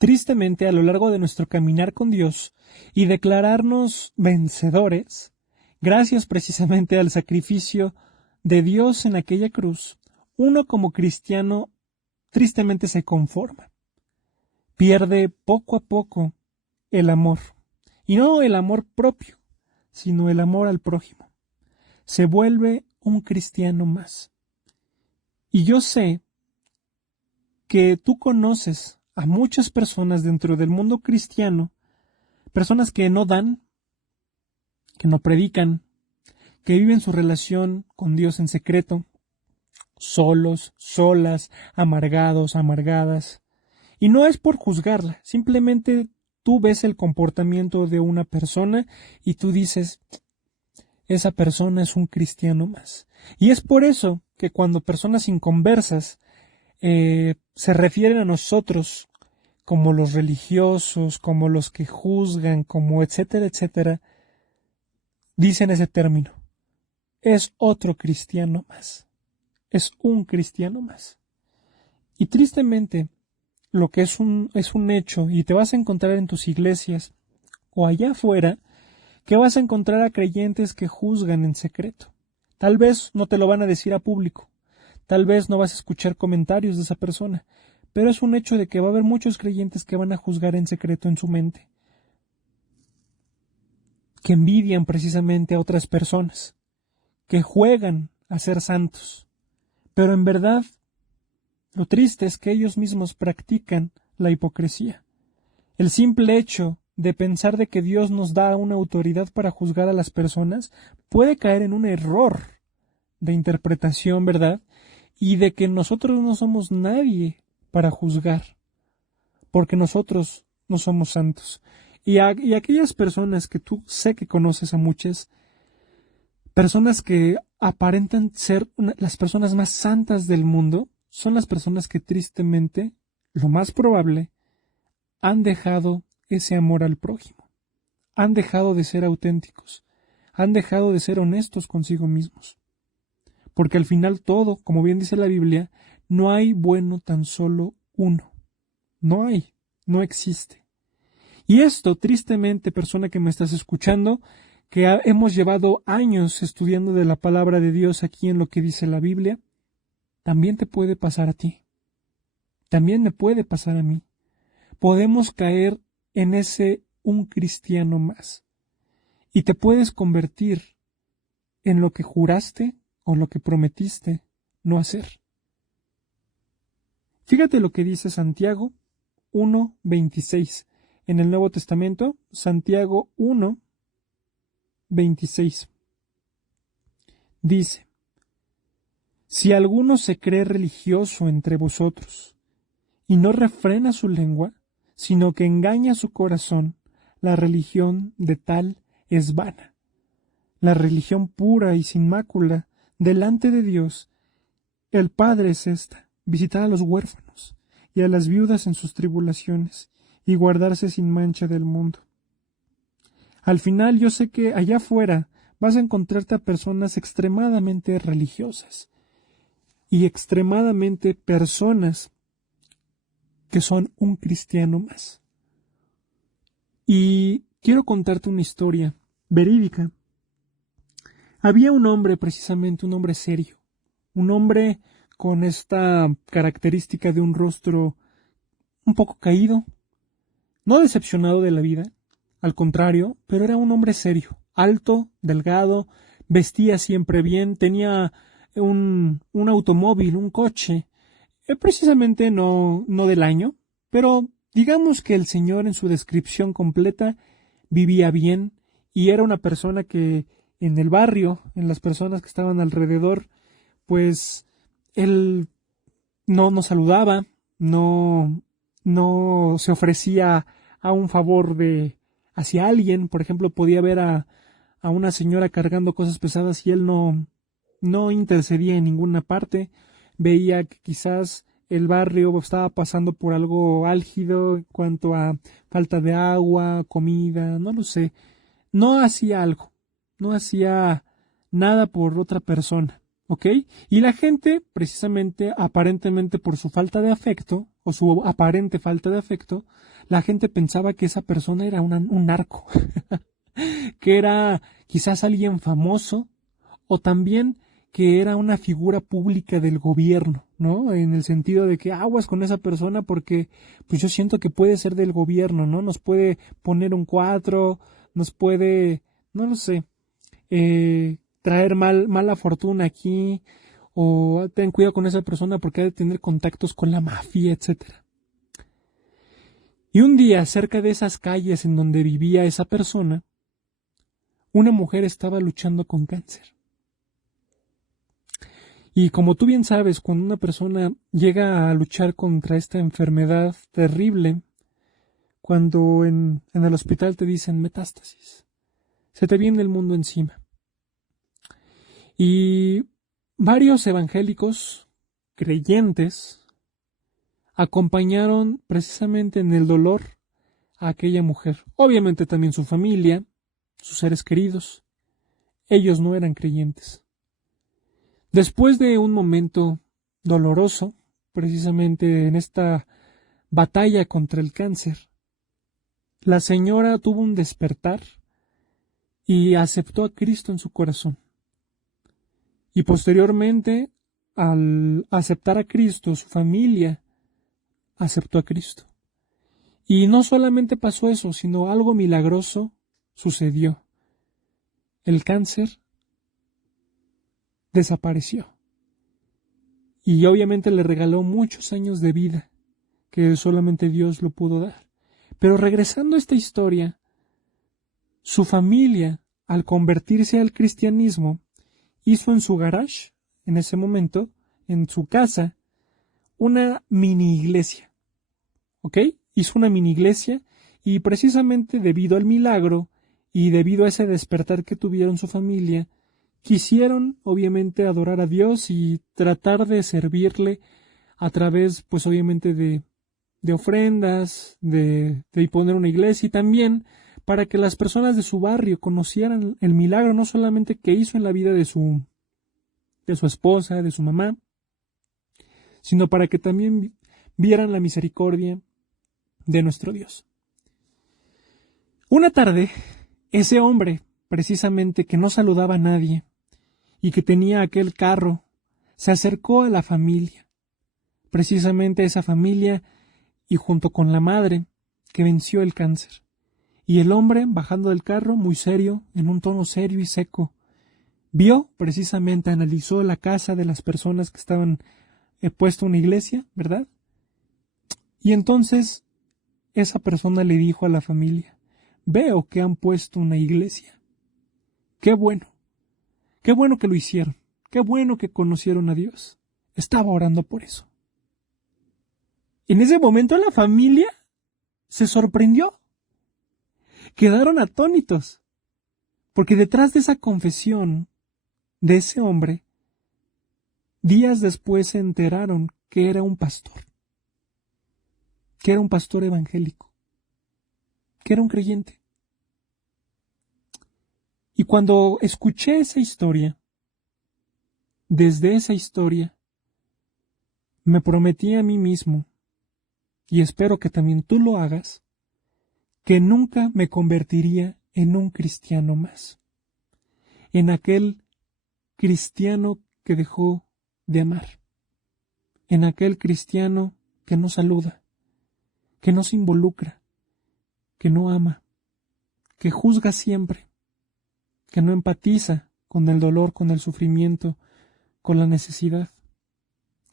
Tristemente, a lo largo de nuestro caminar con Dios y declararnos vencedores, gracias precisamente al sacrificio de Dios en aquella cruz, uno como cristiano tristemente se conforma. Pierde poco a poco el amor, y no el amor propio, sino el amor al prójimo. Se vuelve un cristiano más. Y yo sé que tú conoces a muchas personas dentro del mundo cristiano, personas que no dan, que no predican, que viven su relación con Dios en secreto, solos, solas, amargados, amargadas. Y no es por juzgarla, simplemente tú ves el comportamiento de una persona y tú dices, esa persona es un cristiano más. Y es por eso que cuando personas inconversas se refieren a nosotros como los religiosos, como los que juzgan, como etcétera, etcétera, dicen ese término. Es otro cristiano más. Es un cristiano más. Y tristemente, lo que es un hecho, y te vas a encontrar en tus iglesias o allá afuera, que vas a encontrar a creyentes que juzgan en secreto. Tal vez no te lo van a decir a público, tal vez no vas a escuchar comentarios de esa persona, pero es un hecho de que va a haber muchos creyentes que van a juzgar en secreto en su mente, que envidian precisamente a otras personas, que juegan a ser santos, pero en verdad lo triste es que ellos mismos practican la hipocresía. El simple hecho de pensar de que Dios nos da una autoridad para juzgar a las personas puede caer en un error de interpretación, ¿verdad? Y de que nosotros no somos nadie para juzgar, porque nosotros no somos santos. Y aquellas personas que tú sé que conoces a muchas, personas que aparentan ser las personas más santas del mundo, son las personas que tristemente, lo más probable, han dejado ese amor al prójimo, han dejado de ser auténticos, han dejado de ser honestos consigo mismos. Porque al final todo, como bien dice la Biblia, no hay bueno tan solo uno. No hay, no existe. Y esto, tristemente, persona que me estás escuchando, que hemos llevado años estudiando de la palabra de Dios aquí en lo que dice la Biblia, también te puede pasar a ti. También me puede pasar a mí. Podemos caer en ese un cristiano más. Y te puedes convertir en lo que juraste o lo que prometiste no hacer. Fíjate lo que dice Santiago 1:26. En el Nuevo Testamento, Santiago 1:26. Dice: Si alguno se cree religioso entre vosotros y no refrena su lengua, sino que engaña su corazón, la religión de tal es vana. La religión pura y sin mácula delante de Dios, el Padre, es esta: visitar a los huérfanos y a las viudas en sus tribulaciones, y guardarse sin mancha del mundo. Al final yo sé que allá afuera vas a encontrarte a personas extremadamente religiosas y extremadamente personas que son un cristiano más. Y quiero contarte una historia verídica. Había un hombre, precisamente un hombre serio, un hombre con esta característica de un rostro un poco caído, no decepcionado de la vida, al contrario, pero era un hombre serio, alto, delgado, vestía siempre bien, tenía un automóvil, un coche, precisamente no del año, pero digamos que el señor en su descripción completa vivía bien y era una persona que en el barrio, en las personas que estaban alrededor, pues él no nos saludaba, no se ofrecía a un favor hacia alguien. Por ejemplo, podía ver a una señora cargando cosas pesadas y él no intercedía en ninguna parte. Veía que quizás el barrio estaba pasando por algo álgido en cuanto a falta de agua, comida, no lo sé. No hacía algo, no hacía nada por otra persona, ¿ok? Y la gente, precisamente, aparentemente por su falta de afecto, o su aparente falta de afecto, la gente pensaba que esa persona era un narco, que era quizás alguien famoso, o también que era una figura pública del gobierno, ¿no? En el sentido de que aguas con esa persona porque pues yo siento que puede ser del gobierno, ¿no? Nos puede poner un 4, nos puede, no lo sé, traer mala fortuna aquí, o ten cuidado con esa persona porque ha de tener contactos con la mafia, etcétera. Y un día, cerca de esas calles en donde vivía esa persona, una mujer estaba luchando con cáncer. Y como tú bien sabes, cuando una persona llega a luchar contra esta enfermedad terrible, cuando en el hospital te dicen metástasis, se te viene el mundo encima. Y varios evangélicos creyentes acompañaron precisamente en el dolor a aquella mujer. Obviamente también su familia, sus seres queridos. Ellos no eran creyentes. Después de un momento doloroso, precisamente en esta batalla contra el cáncer, la señora tuvo un despertar y aceptó a Cristo en su corazón. Y posteriormente, al aceptar a Cristo, su familia aceptó a Cristo. Y no solamente pasó eso, sino algo milagroso sucedió. El cáncer desapareció. Y obviamente le regaló muchos años de vida, que solamente Dios lo pudo dar. Pero regresando a esta historia, su familia, al convertirse al cristianismo, hizo en su garage, en ese momento, en su casa, una mini iglesia. ¿Ok? Hizo una mini iglesia y precisamente debido al milagro y debido a ese despertar que tuvieron su familia, quisieron obviamente adorar a Dios y tratar de servirle a través, pues obviamente de ofrendas, de poner una iglesia y también para que las personas de su barrio conocieran el milagro no solamente que hizo en la vida de su esposa, de su mamá, sino para que también vieran la misericordia de nuestro Dios. Una tarde, ese hombre, precisamente que no saludaba a nadie y que tenía aquel carro, se acercó a la familia, precisamente a esa familia y junto con la madre que venció el cáncer. Y el hombre, bajando del carro, muy serio, en un tono serio y seco, vio, precisamente analizó la casa de las personas que estaban puesto una iglesia, ¿verdad? Y entonces esa persona le dijo a la familia, veo que han puesto una iglesia. Qué bueno que lo hicieron, qué bueno que conocieron a Dios. Estaba orando por eso. En ese momento la familia se sorprendió. Quedaron atónitos, porque detrás de esa confesión de ese hombre, días después se enteraron que era un pastor evangélico, que era un creyente. Y cuando escuché esa historia, desde esa historia, me prometí a mí mismo, y espero que también tú lo hagas, que nunca me convertiría en un cristiano más, en aquel cristiano que dejó de amar, en aquel cristiano que no saluda, que no se involucra, que no ama, que juzga siempre, que no empatiza con el dolor, con el sufrimiento, con la necesidad,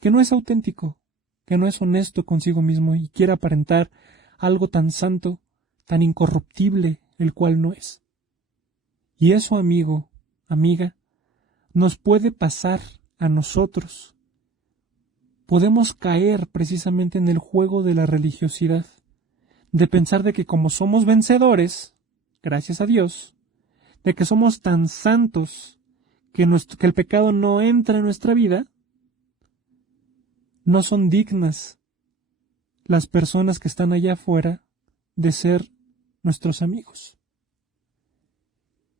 que no es auténtico, que no es honesto consigo mismo y quiere aparentar algo tan santo, tan incorruptible, el cual no es. Y eso, amigo, amiga, nos puede pasar a nosotros. Podemos caer precisamente en el juego de la religiosidad, de pensar de que como somos vencedores, gracias a Dios, de que somos tan santos que el pecado no entra en nuestra vida, no son dignas las personas que están allá afuera de ser nuestros amigos.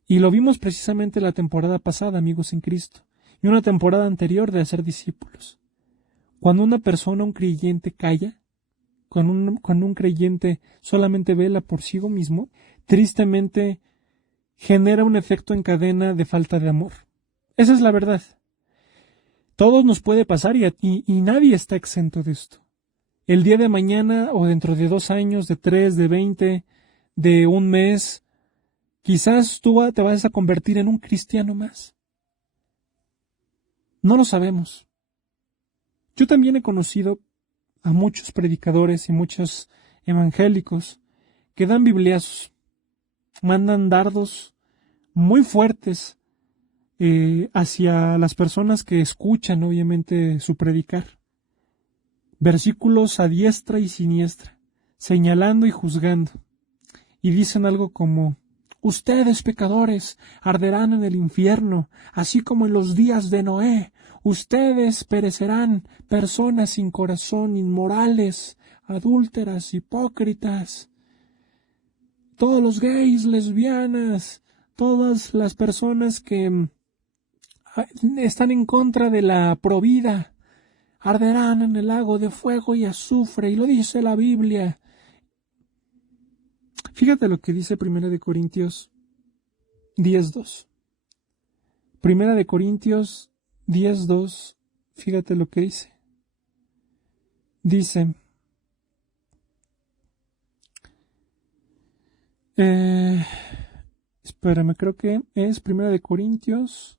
Y lo vimos precisamente la temporada pasada, amigos en Cristo, y una temporada anterior de hacer discípulos. Cuando una persona, un creyente, calla, cuando un creyente solamente vela por sí mismo, tristemente genera un efecto en cadena de falta de amor. Esa es la verdad. Todo nos puede pasar y nadie está exento de esto. El día de mañana o dentro de 2 años, de 3, de 20, de un mes, quizás tú te vas a convertir en un cristiano más. No lo sabemos. Yo también he conocido a muchos predicadores y muchos evangélicos que dan bibliazos, mandan dardos muy fuertes hacia las personas que escuchan, obviamente, su predicar. Versículos a diestra y siniestra, señalando y juzgando. Y dicen algo como: ustedes, pecadores, arderán en el infierno, así como en los días de Noé. Ustedes perecerán, personas sin corazón, inmorales, adúlteras, hipócritas. Todos los gays, lesbianas, todas las personas que están en contra de la provida, arderán en el lago de fuego y azufre, y lo dice la Biblia. Fíjate lo que dice 1 de Corintios 10:2. 1 de Corintios 10:2, fíjate lo que dice. Dice, espérame, creo que es 1 de Corintios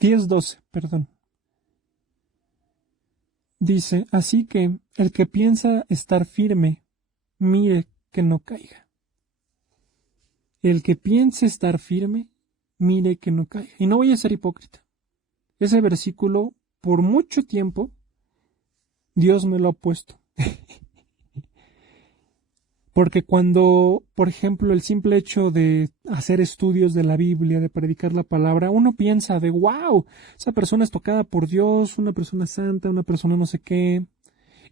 10:12, perdón. Dice, así que el que piensa estar firme, mire que no caiga. El que piense estar firme, mire que no caiga. Y no voy a ser hipócrita. Ese versículo, por mucho tiempo, Dios me lo ha puesto. Porque cuando, por ejemplo, el simple hecho de hacer estudios de la Biblia, de predicar la palabra, uno piensa de, wow, esa persona es tocada por Dios, una persona santa, una persona no sé qué,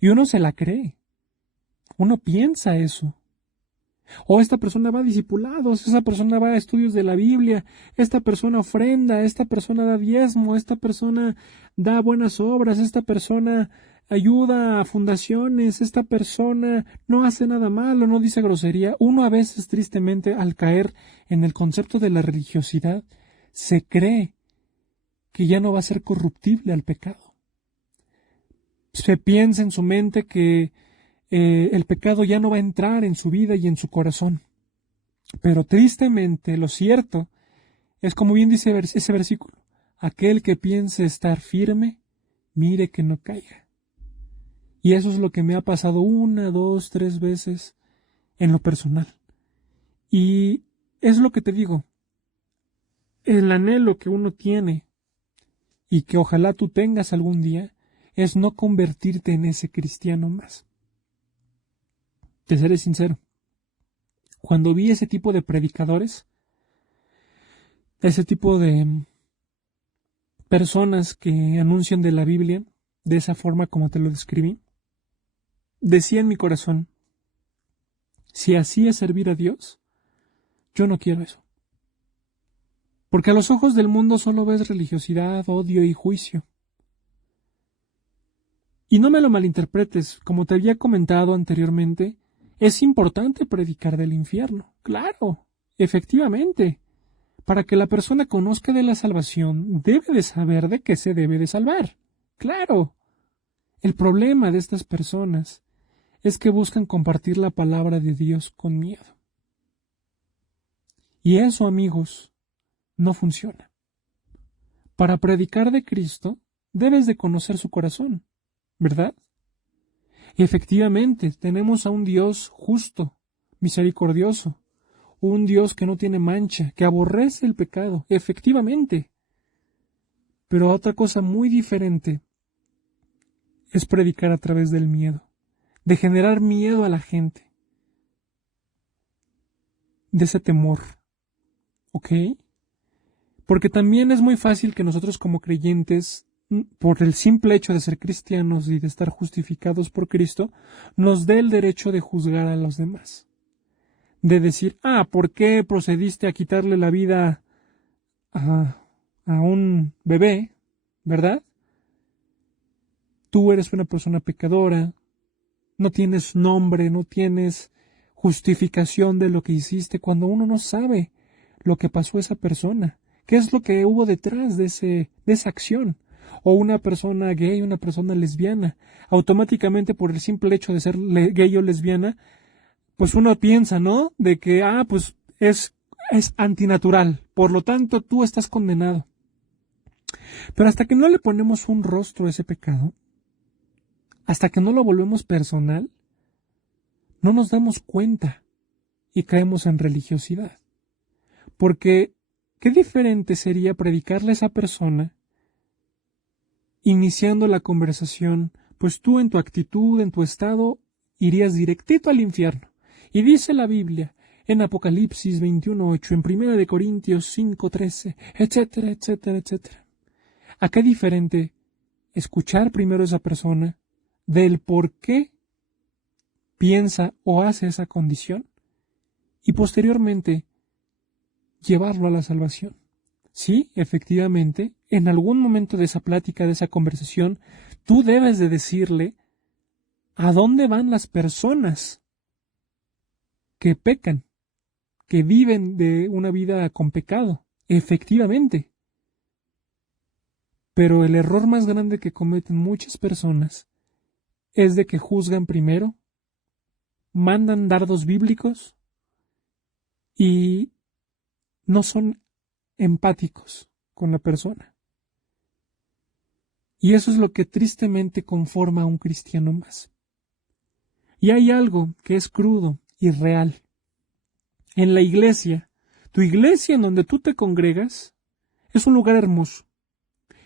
y uno se la cree. Uno piensa eso. O esta persona va a discipulados, esa persona va a estudios de la Biblia, esta persona ofrenda, esta persona da diezmo, esta persona da buenas obras, esta persona ayuda a fundaciones, esta persona no hace nada malo, no dice grosería. Uno a veces, tristemente, al caer en el concepto de la religiosidad, se cree que ya no va a ser corruptible al pecado. Se piensa en su mente que el pecado ya no va a entrar en su vida y en su corazón. Pero tristemente, lo cierto es, como bien dice ese versículo, aquel que piense estar firme, mire que no caiga. Y eso es lo que me ha pasado 1, 2, 3 veces en lo personal. Y es lo que te digo, el anhelo que uno tiene y que ojalá tú tengas algún día es no convertirte en ese cristiano más. Te seré sincero, cuando vi ese tipo de predicadores, ese tipo de personas que anuncian de la Biblia de esa forma como te lo describí, decía en mi corazón, si así es servir a Dios, yo no quiero eso. Porque a los ojos del mundo solo ves religiosidad, odio y juicio. Y no me lo malinterpretes, como te había comentado anteriormente, es importante predicar del infierno. Claro, efectivamente. Para que la persona conozca de la salvación, debe de saber de qué se debe de salvar. Claro. El problema de estas personas es que buscan compartir la palabra de Dios con miedo. Y eso, amigos, no funciona. Para predicar de Cristo, debes de conocer su corazón, ¿verdad? Y efectivamente, tenemos a un Dios justo, misericordioso, un Dios que no tiene mancha, que aborrece el pecado, efectivamente. Pero otra cosa muy diferente es predicar a través del miedo, de generar miedo a la gente, de ese temor, ¿ok? Porque también es muy fácil que nosotros como creyentes, por el simple hecho de ser cristianos y de estar justificados por Cristo, nos dé el derecho de juzgar a los demás. De decir, ¿por qué procediste a quitarle la vida a un bebé? ¿Verdad? Tú eres una persona pecadora, no tienes nombre, no tienes justificación de lo que hiciste, cuando uno no sabe lo que pasó a esa persona, qué es lo que hubo detrás de esa acción. O una persona gay, una persona lesbiana, automáticamente por el simple hecho de ser gay o lesbiana, pues uno piensa, ¿no? De que, pues es antinatural, por lo tanto tú estás condenado. Pero hasta que no le ponemos un rostro a ese pecado, hasta que no lo volvemos personal, no nos damos cuenta y caemos en religiosidad. Porque, ¿qué diferente sería predicarle a esa persona iniciando la conversación? Pues tú en tu actitud, en tu estado, irías directito al infierno. Y dice la Biblia, en Apocalipsis 21:8, en 1 de Corintios 5:13, etcétera, etcétera, etcétera. ¿A qué diferente escuchar primero a esa persona del por qué piensa o hace esa condición y posteriormente llevarlo a la salvación? Sí, efectivamente, en algún momento de esa plática, de esa conversación, tú debes de decirle a dónde van las personas que pecan, que viven de una vida con pecado, efectivamente. Pero el error más grande que cometen muchas personas es de que juzgan primero, mandan dardos bíblicos y no son empáticos con la persona. Y eso es lo que tristemente conforma a un cristiano más. Y hay algo que es crudo y real. En la iglesia, tu iglesia en donde tú te congregas, es un lugar hermoso,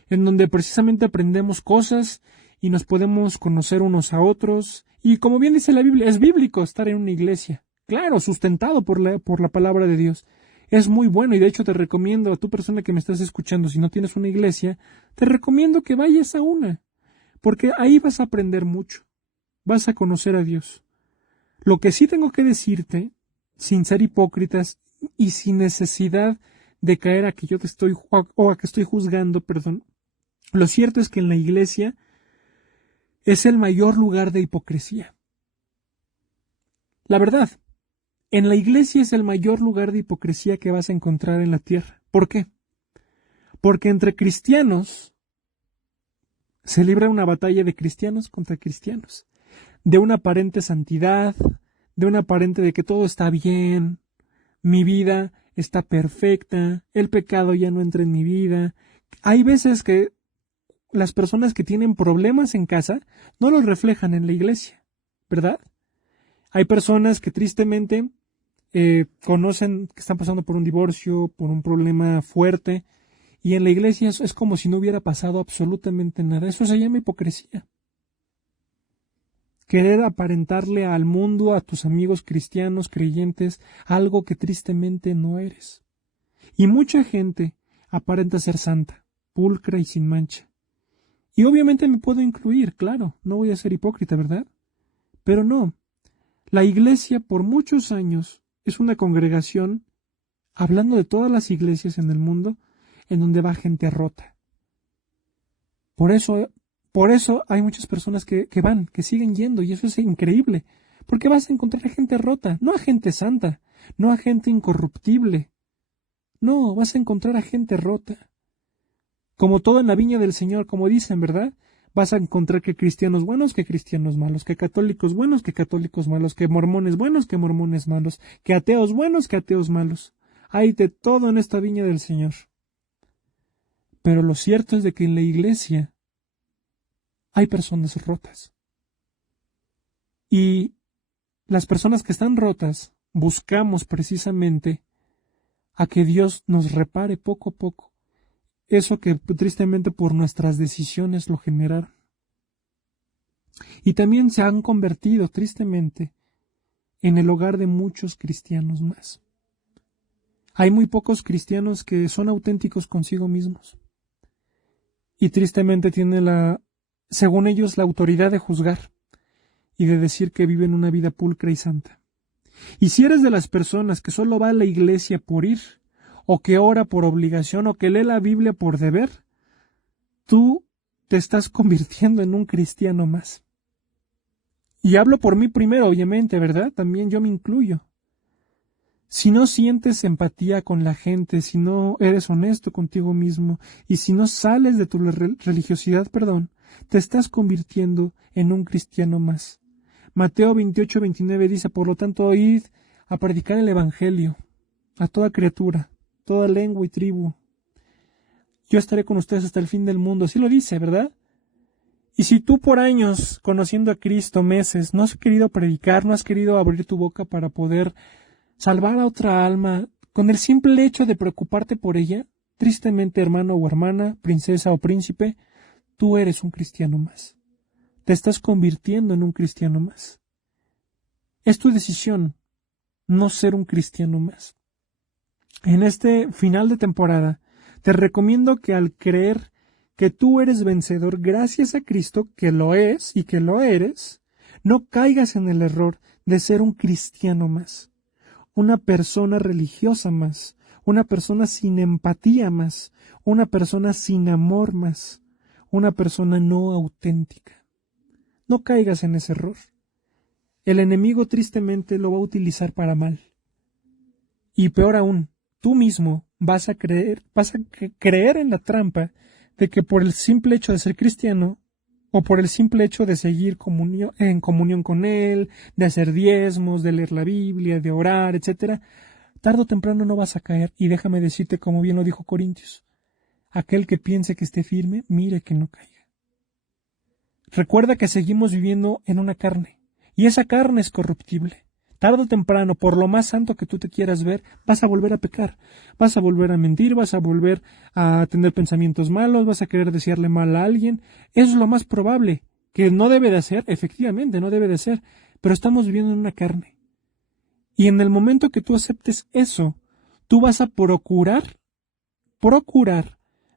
en donde precisamente aprendemos cosas y nos podemos conocer unos a otros. Y como bien dice la Biblia, es bíblico estar en una iglesia. Claro, sustentado por la palabra de Dios. Es muy bueno y de hecho te recomiendo a tu persona que me estás escuchando, si no tienes una iglesia, te recomiendo que vayas a una, porque ahí vas a aprender mucho, vas a conocer a Dios. Lo que sí tengo que decirte, sin ser hipócritas y sin necesidad de caer a que yo te estoy o a que estoy juzgando, perdón, lo cierto es que en la iglesia es el mayor lugar de hipocresía. La verdad, en la iglesia es el mayor lugar de hipocresía que vas a encontrar en la tierra. ¿Por qué? Porque entre cristianos se libra una batalla de cristianos contra cristianos, de una aparente santidad, de una aparente de que todo está bien, mi vida está perfecta, el pecado ya no entra en mi vida. Hay veces que las personas que tienen problemas en casa no los reflejan en la iglesia, ¿verdad? Hay personas que tristemente conocen que están pasando por un divorcio, por un problema fuerte, y en la iglesia es como si no hubiera pasado absolutamente nada. Eso se llama hipocresía. Querer aparentarle al mundo, a tus amigos cristianos, creyentes, algo que tristemente no eres. Y mucha gente aparenta ser santa, pulcra y sin mancha. Y obviamente me puedo incluir, claro, no voy a ser hipócrita, ¿verdad? Pero no. La iglesia por muchos años es una congregación, hablando de todas las iglesias en el mundo, en donde va gente rota. Por eso hay muchas personas que van, que siguen yendo, y eso es increíble, porque vas a encontrar a gente rota, no a gente santa, no a gente incorruptible. No, vas a encontrar a gente rota. Como todo en la viña del Señor, como dicen, ¿verdad? Vas a encontrar que cristianos buenos, que cristianos malos, que católicos buenos, que católicos malos, que mormones buenos, que mormones malos, que ateos buenos, que ateos malos. Hay de todo en esta viña del Señor. Pero lo cierto es de que en la iglesia hay personas rotas. Y las personas que están rotas buscamos precisamente a que Dios nos repare poco a poco eso que tristemente por nuestras decisiones lo generaron. Y también se han convertido tristemente en el hogar de muchos cristianos más. Hay muy pocos cristianos que son auténticos consigo mismos. Y tristemente tienen según ellos, la autoridad de juzgar y de decir que viven una vida pulcra y santa. Y si eres de las personas que solo va a la iglesia por ir, o que ora por obligación, o que lee la Biblia por deber, tú te estás convirtiendo en un cristiano más. Y hablo por mí primero, obviamente, ¿verdad? También yo me incluyo. Si no sientes empatía con la gente, si no eres honesto contigo mismo y si no sales de tu religiosidad, te estás convirtiendo en un cristiano más. Mateo 28-29 dice, por lo tanto, id a predicar el Evangelio a toda criatura, toda lengua y tribu. Yo estaré con ustedes hasta el fin del mundo. Así lo dice, ¿verdad? Y si tú por años, conociendo a Cristo, meses, no has querido predicar, no has querido abrir tu boca para poder salvar a otra alma, con el simple hecho de preocuparte por ella, tristemente, hermano o hermana, princesa o príncipe, tú eres un cristiano más. Te estás convirtiendo en un cristiano más. Es tu decisión no ser un cristiano más. En este final de temporada, te recomiendo que al creer que tú eres vencedor gracias a Cristo, que lo es y que lo eres, no caigas en el error de ser un cristiano más, una persona religiosa más, una persona sin empatía más, una persona sin amor más, una persona no auténtica. No caigas en ese error. El enemigo tristemente lo va a utilizar para mal. Y peor aún, tú mismo vas a creer en la trampa de que por el simple hecho de ser cristiano o por el simple hecho de seguir en comunión con Él, de hacer diezmos, de leer la Biblia, de orar, etc., tarde o temprano no vas a caer. Y déjame decirte, como bien lo dijo Corintios, aquel que piense que esté firme, mire que no caiga. Recuerda que seguimos viviendo en una carne, y esa carne es corruptible. Tarde o temprano, por lo más santo que tú te quieras ver, vas a volver a pecar, vas a volver a mentir, vas a volver a tener pensamientos malos, vas a querer desearle mal a alguien. Eso es lo más probable, que no debe de ser, efectivamente, no debe de ser, pero estamos viviendo en una carne. Y en el momento que tú aceptes eso, tú vas a procurar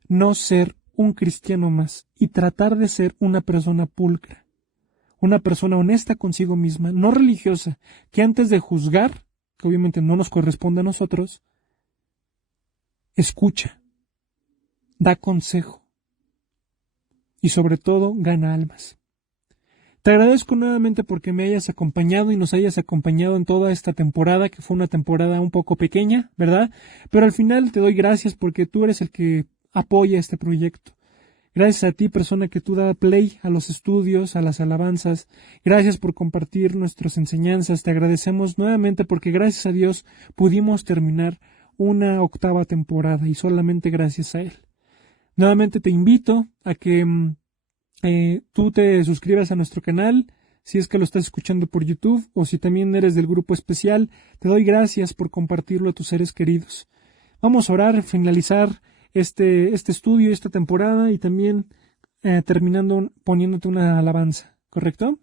no ser un cristiano más y tratar de ser una persona pulcra. Una persona honesta consigo misma, no religiosa, que antes de juzgar, que obviamente no nos corresponde a nosotros, escucha, da consejo y sobre todo gana almas. Te agradezco nuevamente porque me hayas acompañado y nos hayas acompañado en toda esta temporada, que fue una temporada un poco pequeña, ¿verdad? Pero al final te doy gracias porque tú eres el que apoya este proyecto. Gracias a ti, persona que tú da play a los estudios, a las alabanzas. Gracias por compartir nuestras enseñanzas. Te agradecemos nuevamente porque gracias a Dios pudimos terminar una 8ª temporada y solamente gracias a Él. Nuevamente te invito a que tú te suscribas a nuestro canal, si es que lo estás escuchando por YouTube o si también eres del grupo especial. Te doy gracias por compartirlo a tus seres queridos. Vamos a orar, finalizar este estudio, esta temporada y también terminando poniéndote una alabanza, ¿correcto?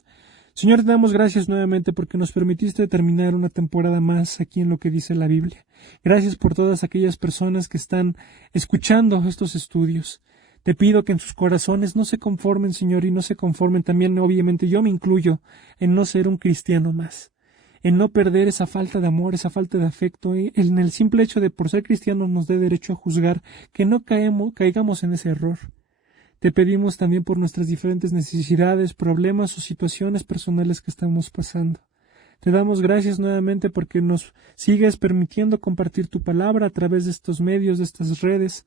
Señor, te damos gracias nuevamente porque nos permitiste terminar una temporada más aquí en lo que dice la Biblia. Gracias por todas aquellas personas que están escuchando estos estudios. Te pido que en sus corazones no se conformen, Señor, y no se conformen también, obviamente yo me incluyo, en no ser un cristiano más, en no perder esa falta de amor, esa falta de afecto, y en el simple hecho de por ser cristianos nos dé derecho a juzgar, que no caigamos en ese error. Te pedimos también por nuestras diferentes necesidades, problemas o situaciones personales que estamos pasando. Te damos gracias nuevamente porque nos sigues permitiendo compartir tu palabra a través de estos medios, de estas redes.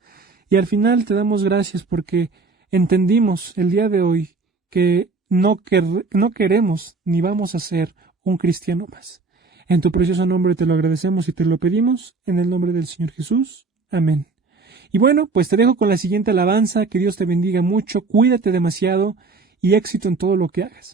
Y al final te damos gracias porque entendimos el día de hoy que no queremos ni vamos a ser un cristiano más. En tu precioso nombre te lo agradecemos y te lo pedimos en el nombre del Señor Jesús. Amén. Y bueno, pues te dejo con la siguiente alabanza. Que Dios te bendiga mucho, cuídate demasiado y éxito en todo lo que hagas.